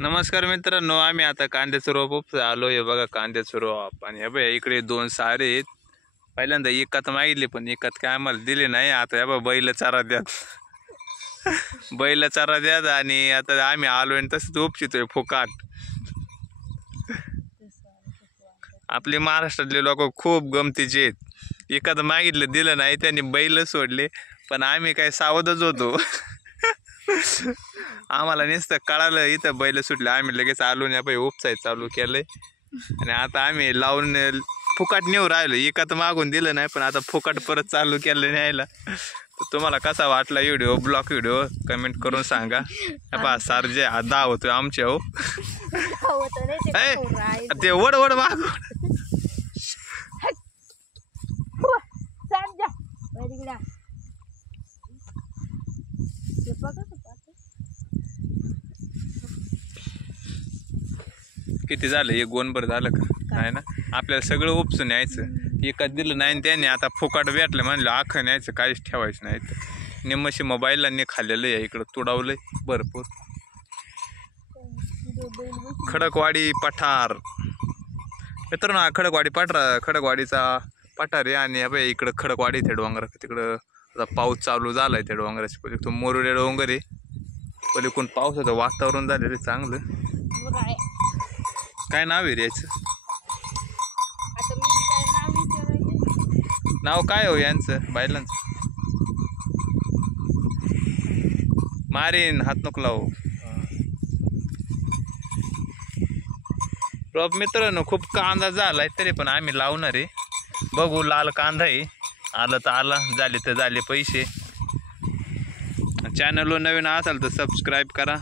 नमस्कार मित्रांनो, आम्ही आता कांद्याचं रोप आलो. हे बघा कांद्याचं रोप. आणि हे बघा इकडे दोन सारे आहेत. पहिल्यांदा एकात मागितले पण एकात काय आम्हाला दिले नाही. आता हे बघा बैल चारा द्यात बैल चारा द्यात. आणि आता आम्ही आलो आणि तसंच उपचितोय फुकाट. आपले महाराष्ट्रातले लोक खूप गमतीचे आहेत. एखादं मागितलं दिलं नाही त्यांनी बैल सोडले, पण आम्ही काय सावधच होतो. आम्हाला नुसतं कळालं इथं बैल सुटले, आम्ही लगेच आलो नाही उपचाय चालू केलंय. आणि आता आम्ही लावून फुकाट नेऊ राहिलो. एकात मागून दिलं नाही पण आता फुकाट परत चालू केलं न्यायला. तर तुम्हाला कसा वाटला व्हिडिओ, ब्लॉग व्हिडिओ कमेंट करून सांगा. बा सार जे हात होतोय आमचे हो ते वड वड मागून किती झालं? एक गोणभर झालं का नाही ना? आपल्याला सगळं उपसून यायचं. एकाच दिलं नाही त्याने आता फुकाट भेटलं म्हणलं आखं न्यायचं, काहीच ठेवायचं नाही. तर निम्मशी मोबाईलला खाल्लेलं आहे, इकडं तुडावलंय भरपूर. खडकवाडी पठार मित्रांनो, हा खडकवाडीचा पठार आहे. आणि अबे इकडं खडकवाडी ते डोंगर, तिकडं आता पाऊस चालू झालाय त्या डोंगराच्या पलीकडे. तो मोरुडे डोंगर आहे पलीकडून. पावसाचं वातावरण झालेलं चांगलं. काय नाव आहे रे याचं? नाव काय हो यांचं बैलांचं? मारीन, हात नको लावू. रोप मित्रांनो खूप कांदा झालाय, तरी पण आम्ही लावणार आहे. बघू, लाल कांदा आहे. आलं तर आला, झाले तर झाले पैसे. चॅनलवर नवीन असाल तर सबस्क्राईब करा.